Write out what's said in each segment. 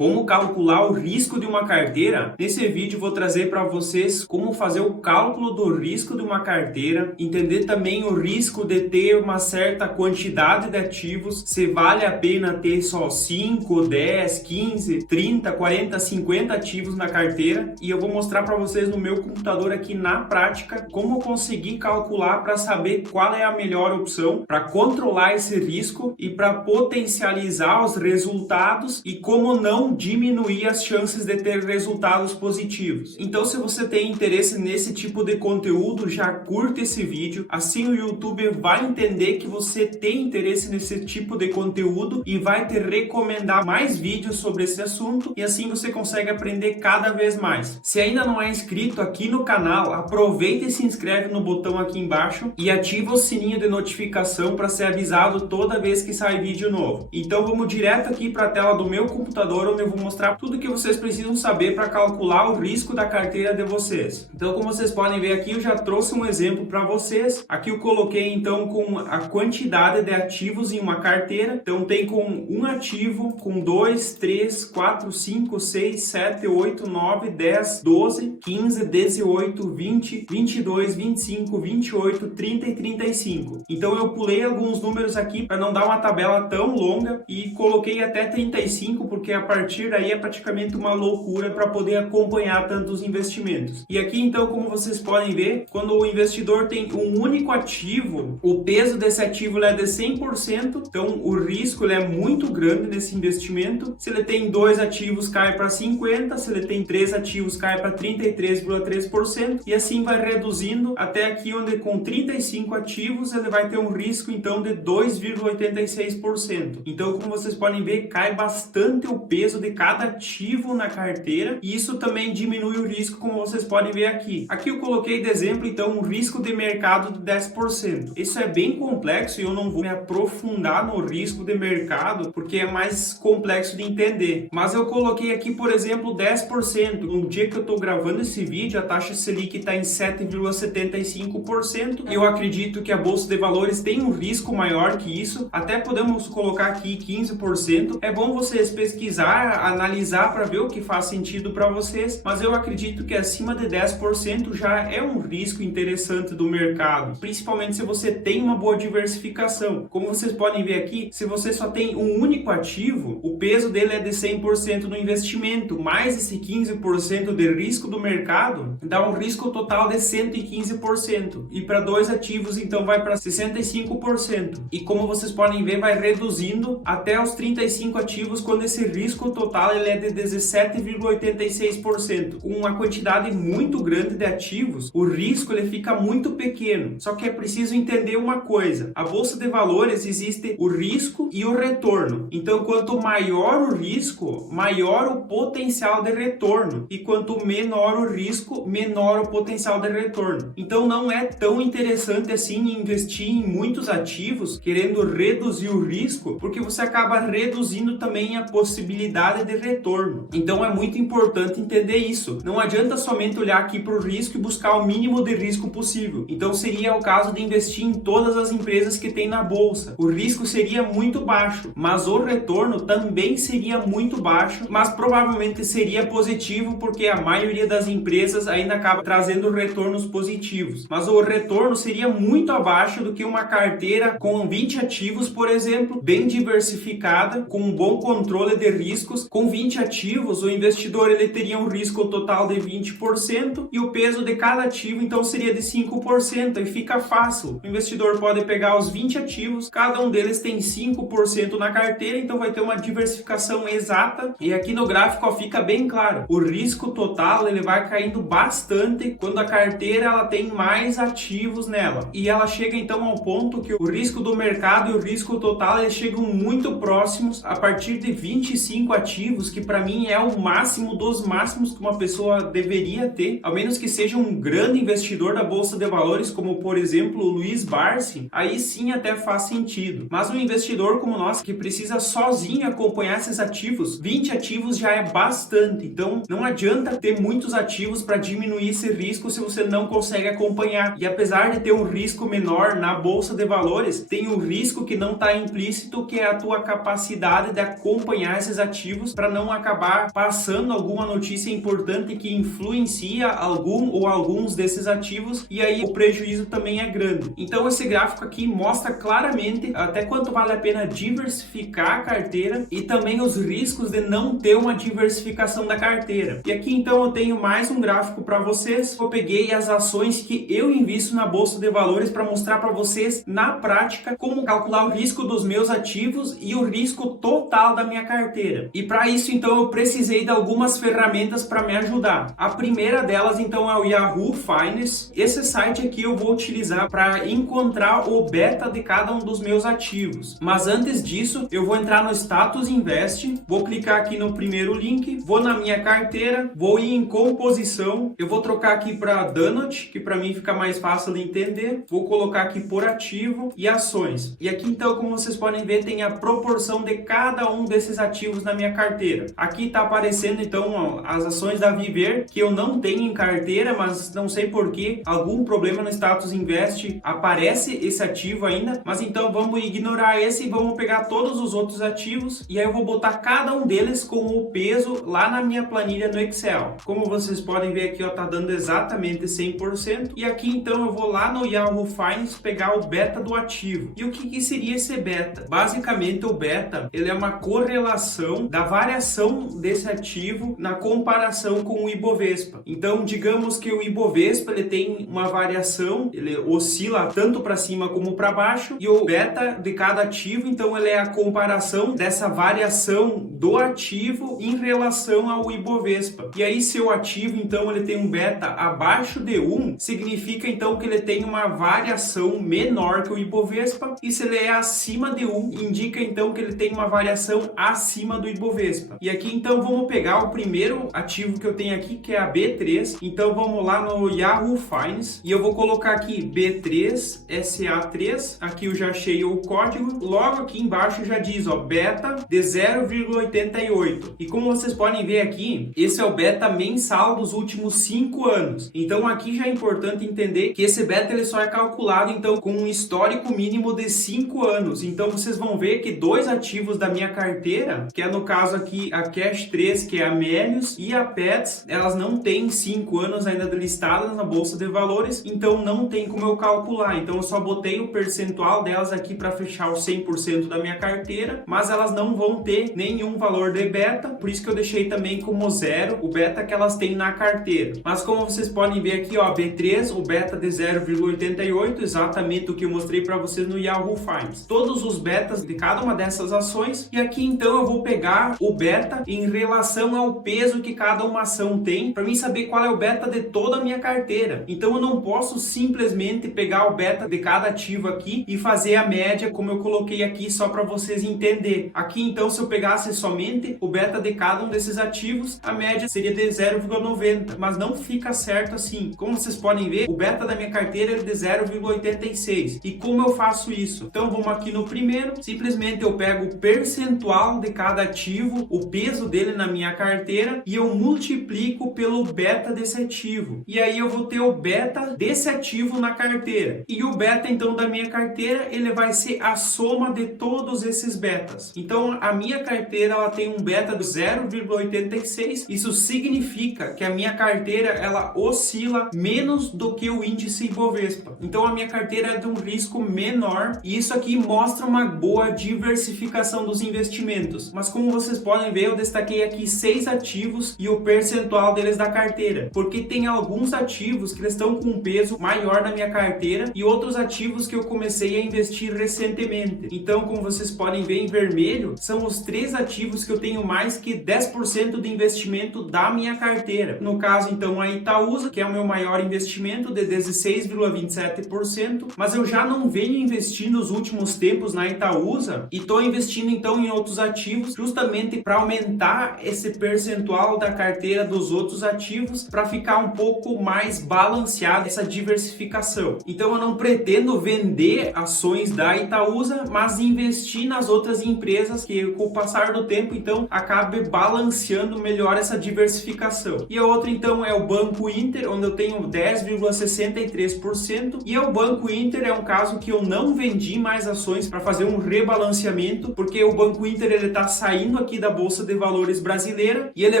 Como calcular o risco de uma carteira? Nesse vídeo vou trazer para vocês como fazer o cálculo do risco de uma carteira, entender também o risco de ter uma certa quantidade de ativos, se vale a pena ter só 5, 10, 15, 30, 40, 50 ativos na carteira, e eu vou mostrar para vocês no meu computador aqui na prática como conseguir calcular para saber qual é a melhor opção para controlar esse risco e para potencializar os resultados e como não diminuir as chances de ter resultados positivos. Então, se você tem interesse nesse tipo de conteúdo, já curta esse vídeo, assim o YouTube vai entender que você tem interesse nesse tipo de conteúdo e vai te recomendar mais vídeos sobre esse assunto, e assim você consegue aprender cada vez mais. Se ainda não é inscrito aqui no canal, aproveita e se inscreve no botão aqui embaixo e ativa o sininho de notificação para ser avisado toda vez que sai vídeo novo. Então vamos direto aqui para a tela do meu computador, onde eu vou mostrar tudo que vocês precisam saber para calcular o risco da carteira de vocês. Então, como vocês podem ver aqui, eu já trouxe um exemplo para vocês. Aqui eu coloquei então com a quantidade de ativos em uma carteira. Então tem com um ativo, com 2, 3, 4, 5, 6, 7, 8, 9, 10, 12, 15, 18, 20, 22, 25, 28, 30 e 35. Então eu pulei alguns números aqui para não dar uma tabela tão longa e coloquei até 35, porque a partir daí é praticamente uma loucura para poder acompanhar tantos investimentos. E aqui então, como vocês podem ver, quando o investidor tem um único ativo, o peso desse ativo é de 100%, então o risco é muito grande nesse investimento. Se ele tem 2 ativos, cai para 50%, se ele tem 3 ativos, cai para 33,3%, e assim vai reduzindo até aqui onde com 35 ativos ele vai ter um risco então de 2,86%. Então, como vocês podem ver, cai bastante o peso de cada ativo na carteira, e isso também diminui o risco, como vocês podem ver aqui. Aqui eu coloquei de exemplo então um risco de mercado de 10%. Isso é bem complexo e eu não vou me aprofundar no risco de mercado porque é mais complexo de entender. Mas eu coloquei aqui, por exemplo, 10%. No dia que eu estou gravando esse vídeo, a taxa Selic está em 7,75%. Eu acredito que a Bolsa de Valores tem um risco maior que isso. Até podemos colocar aqui 15%. É bom vocês pesquisar, analisar para ver o que faz sentido para vocês, mas eu acredito que acima de 10% já é um risco interessante do mercado, principalmente se você tem uma boa diversificação. Como vocês podem ver aqui, se você só tem um único ativo, o peso dele é de 100% no investimento, mais esse 15% de risco do mercado, dá um risco total de 115%. E para 2 ativos, então, vai para 65%. E como vocês podem ver, vai reduzindo até os 35 ativos, quando esse risco total ele é de 17,86%. Com uma quantidade muito grande de ativos, o risco ele fica muito pequeno. Só que é preciso entender uma coisa: a bolsa de valores existe o risco e o retorno. Então, quanto maior o risco, maior o potencial de retorno, e quanto menor o risco, menor o potencial de retorno. Então, não é tão interessante assim investir em muitos ativos querendo reduzir o risco, porque você acaba reduzindo também a possibilidade de retorno. Então, é muito importante entender isso. Não adianta somente olhar aqui para o risco e buscar o mínimo de risco possível. Então, seria o caso de investir em todas as empresas que tem na bolsa. O risco seria muito baixo, mas o retorno também seria muito baixo, mas provavelmente seria positivo, porque a maioria das empresas ainda acaba trazendo retornos positivos. Mas o retorno seria muito abaixo do que uma carteira com 20 ativos, por exemplo, bem diversificada, com um bom controle de riscos. Com 20 ativos, o investidor ele teria um risco total de 20% e o peso de cada ativo então seria de 5%, e fica fácil. O investidor pode pegar os 20 ativos, cada um deles tem 5% na carteira, então vai ter uma diversificação exata, e aqui no gráfico ó, fica bem claro, o risco total ele vai caindo bastante quando a carteira ela tem mais ativos nela, e ela chega então ao ponto que o risco do mercado e o risco total eles chegam muito próximos a partir de 25 ativos, que para mim é o máximo dos máximos que uma pessoa deveria ter, a menos que seja um grande investidor da Bolsa de Valores, como por exemplo o Luiz Barsi, aí sim até faz sentido. Mas um investidor como nós, que precisa sozinho acompanhar esses ativos, 20 ativos já é bastante. Então não adianta ter muitos ativos para diminuir esse risco se você não consegue acompanhar. E apesar de ter um risco menor na Bolsa de Valores, tem um risco que não está implícito, que é a tua capacidade de acompanhar esses ativos ativos para não acabar passando alguma notícia importante que influencia algum ou alguns desses ativos e aí o prejuízo também é grande. Então esse gráfico aqui mostra claramente até quanto vale a pena diversificar a carteira e também os riscos de não ter uma diversificação da carteira. E aqui então eu tenho mais um gráfico para vocês. Eu peguei as ações que eu invisto na bolsa de valores para mostrar para vocês na prática como calcular o risco dos meus ativos e o risco total da minha carteira. E para isso então eu precisei de algumas ferramentas para me ajudar. A primeira delas então é o Yahoo Finance. Esse site aqui eu vou utilizar para encontrar o beta de cada um dos meus ativos. Mas antes disso, eu vou entrar no Status Invest, vou clicar aqui no primeiro link, vou na minha carteira, vou ir em composição, eu vou trocar aqui para Donut, que para mim fica mais fácil de entender, vou colocar aqui por ativo e ações. E aqui então, como vocês podem ver, tem a proporção de cada um desses ativos na minha carteira. Aqui está aparecendo então as ações da Viver, que eu não tenho em carteira, mas não sei por que, algum problema no Status Invest aparece esse ativo ainda, mas então vamos ignorar esse e vamos pegar todos os outros ativos e aí eu vou botar cada um deles com o peso lá na minha planilha no Excel. Como vocês podem ver aqui, ó, tá dando exatamente 100% e aqui então eu vou lá no Yahoo Finance pegar o beta do ativo. E o que seria esse beta? Basicamente o beta, ele é uma correlação da variação desse ativo na comparação com o Ibovespa. Então, digamos que o Ibovespa ele tem uma variação, ele oscila tanto para cima como para baixo, e o beta de cada ativo, então ele é a comparação dessa variação do ativo em relação ao Ibovespa. E aí se o ativo então ele tem um beta abaixo de 1, significa então que ele tem uma variação menor que o Ibovespa, e se ele é acima de 1, indica então que ele tem uma variação acima do Ibovespa. E aqui então vamos pegar o primeiro ativo que eu tenho aqui, que é a B3. Então vamos lá no Yahoo Finance e eu vou colocar aqui B3SA3, aqui eu já achei o código, logo aqui embaixo já diz, ó, beta de 0,88. E como vocês podem ver aqui, esse é o beta mensal dos últimos 5 anos. Então aqui já é importante entender que esse beta ele só é calculado então com um histórico mínimo de 5 anos. Então vocês vão ver que dois ativos da minha carteira, que é no caso aqui a Cash 3, que é a Melius, e a Pets, elas não têm 5 anos ainda listadas na bolsa de valores, então não tem como eu calcular. Então eu só botei o percentual delas aqui para fechar os 100% da minha carteira, mas elas não vão ter nenhum valor de beta, por isso que eu deixei também como zero o beta que elas têm na carteira. Mas como vocês podem ver aqui, ó, B3, o beta de 0,88, exatamente o que eu mostrei para vocês no Yahoo Finance. Todos os betas de cada uma dessas ações, e aqui então eu vou pegar o beta em relação ao peso que cada uma ação tem, para mim saber qual é o beta de toda a minha carteira. Então eu não posso simplesmente pegar o beta de cada ativo aqui e fazer a média como eu coloquei aqui só para vocês entenderem. Aqui então, se eu pegasse somente o beta de cada um desses ativos, a média seria de 0,90, mas não fica certo assim. Como vocês podem ver, o beta da minha carteira é de 0,86. E como eu faço isso? Então vamos aqui no primeiro, simplesmente eu pego o percentual de cada ativo, o peso dele na minha carteira, e eu multiplico pelo beta desse ativo. E aí eu vou ter o beta desse ativo na carteira. E o beta então da minha carteira, ele vai ser a soma de todos esses betas. Então a minha carteira ela tem um beta de 0,86. Isso significa que a minha carteira ela oscila menos do que o índice Ibovespa. Então a minha carteira é de um risco menor, e isso aqui mostra uma boa diversificação dos investimentos. Mas como vocês podem ver, eu destaquei aqui 6 ativos e o percentual deles da carteira, porque tem alguns ativos que estão com um peso maior na minha carteira e outros ativos que eu comecei a investir recentemente. Então, como vocês podem ver em vermelho, são os 3 ativos que eu tenho mais que 10% de investimento da minha carteira. No caso, então, a Itaúsa, que é o meu maior investimento, de 16,27%, mas eu já não venho investindo nos últimos tempos na Itaúsa e estou investindo então em outros ativos justamente para aumentar esse percentual da carteira dos outros ativos para ficar um pouco mais balanceada essa diversificação. Então eu não pretendo vender ações da Itaúsa, mas investir nas outras empresas que com o passar do tempo então acabe balanceando melhor essa diversificação. E a outra então é o Banco Inter, onde eu tenho 10,63%, e o Banco Inter é um caso que eu não vendi mais ações para fazer um rebalanceamento, porque o Banco Inter ele está saindo saindo aqui da Bolsa de Valores brasileira e ele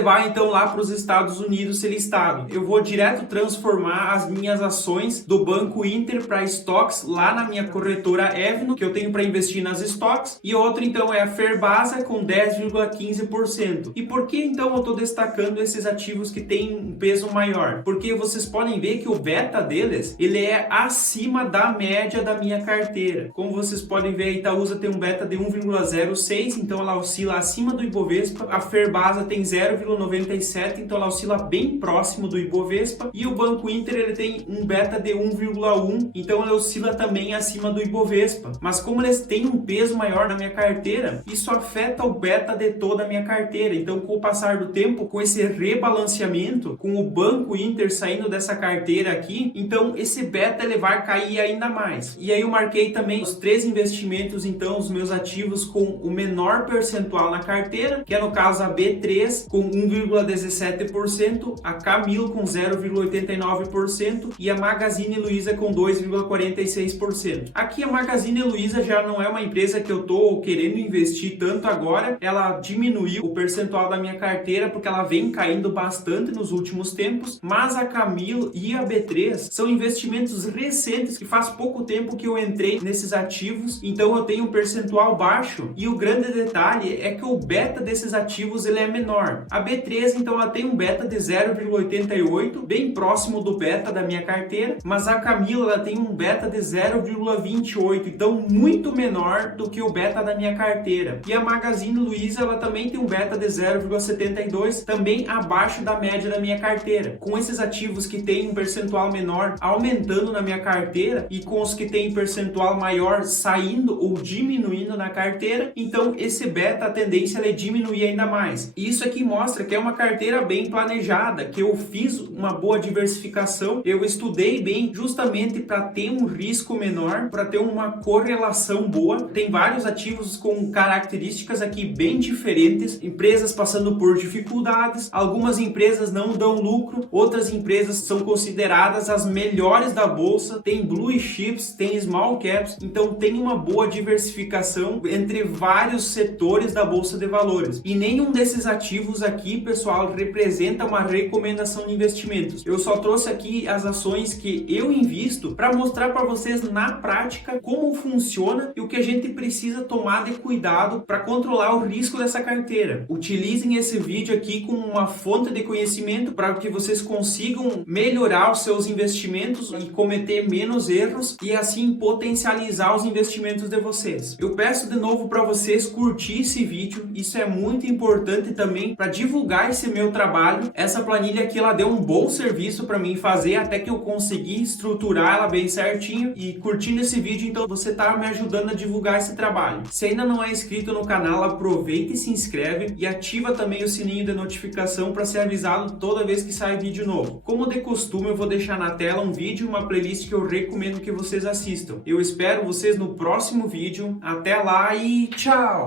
vai então lá para os Estados Unidos ser listado. Eu vou direto transformar as minhas ações do Banco Inter para stocks lá na minha corretora Evno, que eu tenho para investir nas stocks, e outra então é a Ferbasa com 10,15%. E por que então eu estou destacando esses ativos que têm um peso maior? Porque vocês podem ver que o beta deles, ele é acima da média da minha carteira. Como vocês podem ver, a Itaúsa tem um beta de 1,06, então ela oscila acima do Ibovespa. A Ferbasa tem 0,97, então ela oscila bem próximo do Ibovespa. E o Banco Inter, ele tem um beta de 1,1, então ele oscila também acima do Ibovespa. Mas como eles têm um peso maior na minha carteira, isso afeta o beta de toda a minha carteira. Então, com o passar do tempo, com esse rebalanceamento, com o Banco Inter saindo dessa carteira aqui, então esse beta ele vai cair ainda mais. E aí eu marquei também os 3 investimentos, então, os meus ativos com o menor percentual na carteira, que é no caso a B3 com 1,17%, a Camil com 0,89% e a Magazine Luiza com 2,46%. Aqui a Magazine Luiza já não é uma empresa que eu tô querendo investir tanto agora, ela diminuiu o percentual da minha carteira porque ela vem caindo bastante nos últimos tempos, mas a Camil e a B3 são investimentos recentes que faz pouco tempo que eu entrei nesses ativos, então eu tenho um percentual baixo e o grande detalhe é que o beta desses ativos ele é menor. A B3 então ela tem um beta de 0,88, bem próximo do beta da minha carteira, mas a Camil ela tem um beta de 0,28, então muito menor do que o beta da minha carteira. E a Magazine Luiza ela também tem um beta de 0,72, também abaixo da média da minha carteira. Com esses ativos que têm um percentual menor aumentando na minha carteira e com os que têm percentual maior saindo ou diminuindo na carteira, então esse beta a tendência é diminuir ainda mais. E isso aqui mostra que é uma carteira bem planejada, que eu fiz uma boa diversificação, eu estudei bem justamente para ter um risco menor, para ter uma correlação boa. Tem vários ativos com características aqui bem diferentes, empresas passando por dificuldades, algumas empresas não dão lucro, outras empresas são consideradas as melhores da bolsa, tem blue chips, tem small caps, então tem uma boa diversificação entre vários setores da bolsa de valores. E nenhum desses ativos aqui, pessoal, representa uma recomendação de investimentos. Eu só trouxe aqui as ações que eu invisto para mostrar para vocês na prática como funciona e o que a gente precisa tomar de cuidado para controlar o risco dessa carteira. Utilizem esse vídeo aqui como uma fonte de conhecimento para que vocês consigam melhorar os seus investimentos e cometer menos erros e assim potencializar os investimentos de vocês. Eu peço de novo para vocês curtir esse vídeo, isso é muito importante também para divulgar esse meu trabalho. Essa planilha aqui ela deu um bom serviço para mim fazer até que eu consegui estruturar ela bem certinho e curtindo esse vídeo, então você está me ajudando a divulgar esse trabalho. Se ainda não é inscrito no canal, aproveita e se inscreve e ativa também o sininho de notificação para ser avisado toda vez que sai vídeo novo. Como de costume, eu vou deixar na tela um vídeo e uma playlist que eu recomendo que vocês assistam. Eu espero vocês no próximo vídeo. Até lá e tchau!